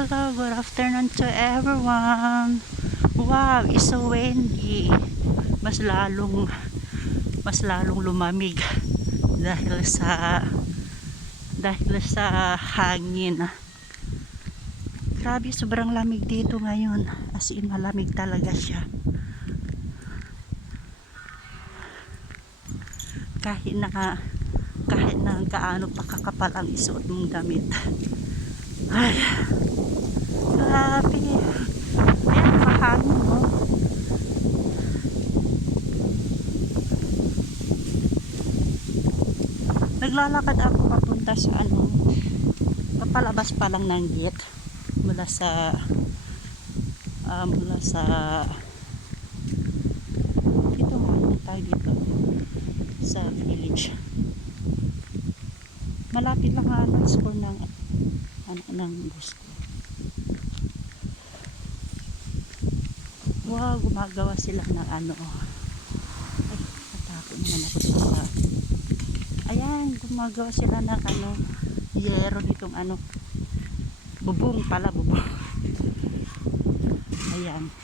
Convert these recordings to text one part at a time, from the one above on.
hello, good afternoon to everyone. Wow, it's so windy. Mas lalong lumamig dahil sa hangin. Grabe, sobrang lamig dito ngayon. As in, malamig talaga siya. Kahit na gaano pa kakapal ang isuot mong damit. Ay, grabe. Ayan, mahangin, no? Naglalakad ako papunta sa papalabas pa lang ng gate mula sa dito tayo dito sa village. Malapit lang ang school ng gusto. Wow, gumagawa sila ng ay, natakot naman ako sa ayan, gumagawa sila ng yero nitong bubong. Ayan.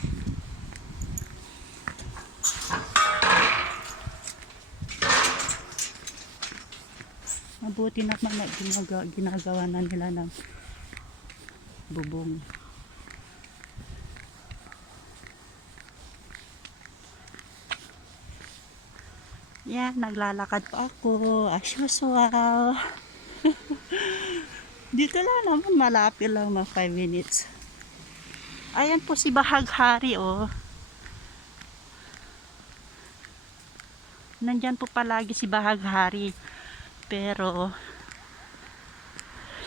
Mabuti naman na ginagawa na nila ng bubong. Yan, naglalakad pa ako as usual. Dito lang naman, malapit lang, mga 5 minutes. Ayan po si Bahaghari, oh. Nandyan po palagi si Bahaghari. Pero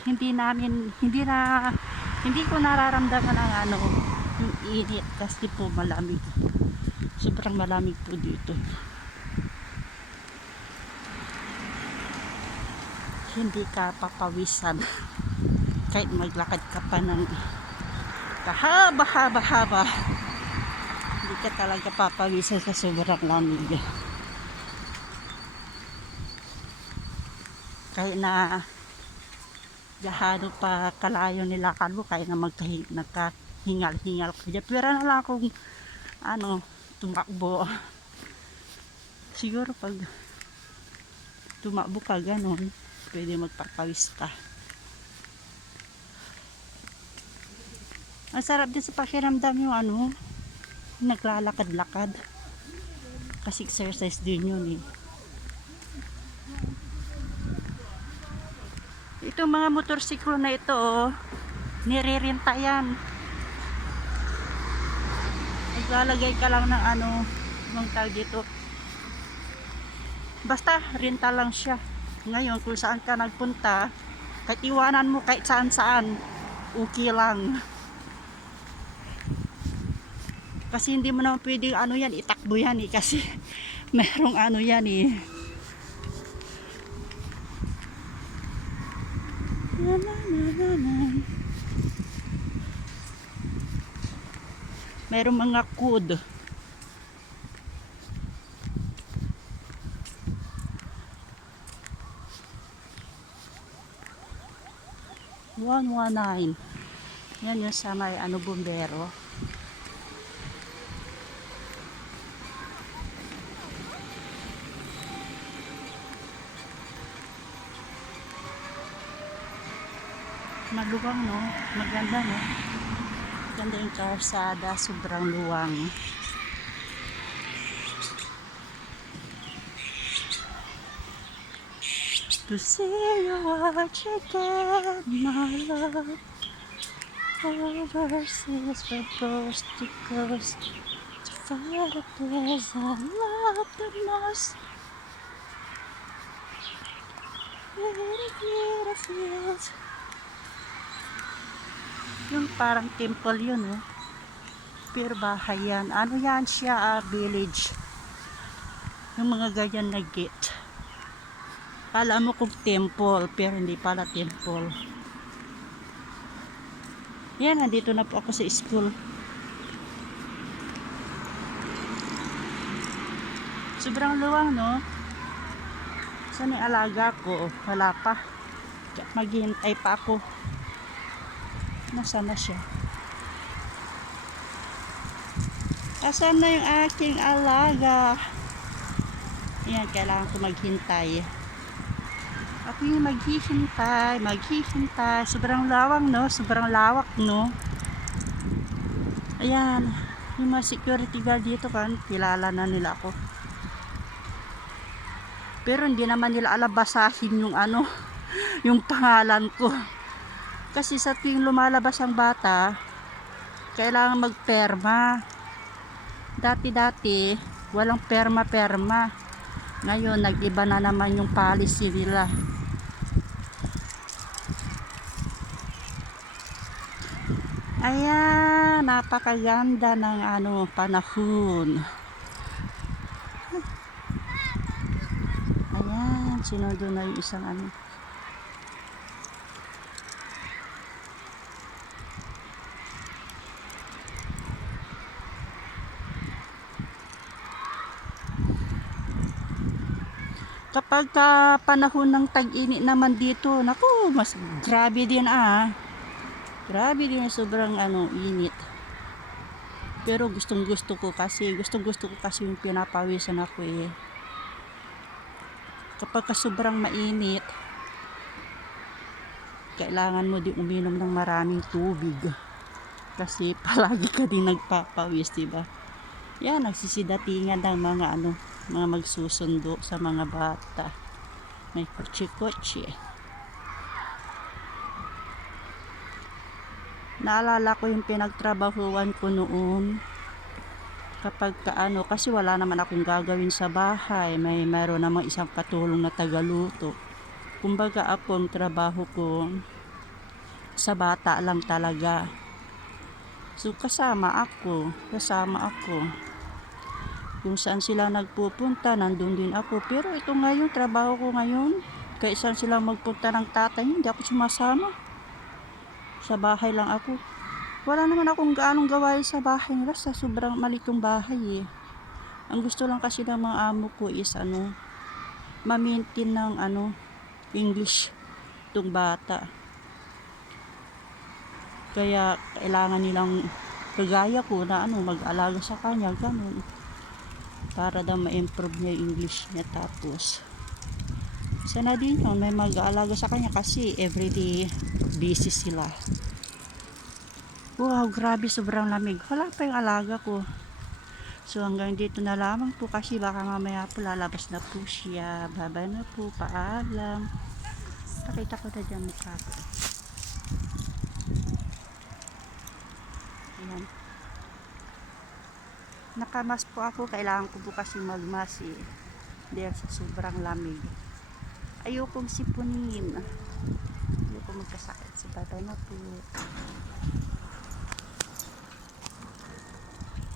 hindi ko nararamdaman ng yung init kasi po malamig. Sobrang malamig po dito. Hindi ka papawisan kahit maglakad ka pa ng kahaba-haba. Hindi ka talaga papawisan sa sobrang lamig. Kahit na gahano pa kalayo nila kalbo, kahit na nagkahingal-hingal ka dyan. Pero na lang akong tumakbo. Siguro pag tumakbo ka ganon, pwede magpapawis ka. Ang sarap din sa pakiramdam yung naglalakad-lakad. Kasi exercise din yun eh. Itong mga motorsiklo na ito, nirerenta yan. Naglalagay ka lang ng ng tag dito. Basta, renta lang siya. Ngayon, kung saan ka nagpunta, kahit iwanan mo kahit saan-saan, okay lang. Kasi hindi mo naman pwedeng yan, itakbo yan eh. Kasi merong yan eh. Merong mga code. $119. Yan yung sa may bumbero. Maluwang, no? Maganda, no? Maganda yung karsada, sobrang luwang. To see you watch again, my love, overseas from coast to coast, to find a place I love the most. Beautiful. Yung parang temple yun, eh. Pero bahay yan. Yan siya, village. Yung mga ganyan na gate. Kala mo kung temple, pero hindi pala temple. Yan, nandito na po ako sa school. Sobrang luwang, no? Saan yung alaga ko? Wala pa. Maghihintay pa ako. Nasaan na siya? Asan na yung aking alaga? Ayan, kailangan ko maghintay. Ako yung maghihintay. Sobrang lawang, no? Sobrang lawak, no? Ayan, yung mga security guard dito kan, kilala na nila ako. Pero hindi naman nila alabasahin yung ano, yung pangalan ko. Kasi sa tuwing lumalabas ang bata, kailangan magperma. Dati-dati, walang perma-perma. Ngayon, nag-iba na naman yung policy nila. Ayan, napakaganda ng ano, panahon. Ayan, sinundo na yung isang ano. Kapag panahon ng tag-init naman dito, naku, mas grabe din Grabe din, sobrang ano, init. Pero gustong gusto ko kasi yung pinapawisan ako eh. Kapag sobrang mainit, kailangan mo din uminom ng maraming tubig. Kasi palagi ka din nagpapawis, diba? Yan, nagsisidatingan ng mga ano, mga magsusundo sa mga bata. May kotse-kotse. Naalala ko yung pinagtrabahuan ko noon. Kapag ano, kasi wala naman akong gagawin sa bahay. Mayroon namang isang katulong na tagaluto. Kumbaga ako, ang trabaho ko sa bata lang talaga. So kasama ako. Kung saan sila nagpupunta, nandun din ako. Pero ito ngayon, trabaho ko ngayon. Kaya saan sila magpunta ng tatay, hindi ako sumasama. Sa bahay lang ako. Wala naman akong gaanong gawain sa bahay nila, sa sobrang malitong bahay eh. Ang gusto lang kasi ng mga amo ko is ano, ma-maintain ng ano, English itong bata. Kaya kailangan nilang kagaya ko na ano, mag-alaga sa kanya, ganun. Para daw ma-improve niya yung English niya. Tapos sana din yun, may mag-aalaga sa kanya kasi everyday busy sila. Wow, grabe, sobrang lamig. Wala pa yung alaga ko. So hanggang dito na lamang po kasi baka mamaya po lalabas na po siya. Baba na po, paalam. Pakita ko na dyan mukha ko. Ayan. Nakamas po ako, kailangan ko po kasi magmas eh. Dahil sa sobrang lamig. Ayokong sipunin. Ayokong magkasakit. So bye na po.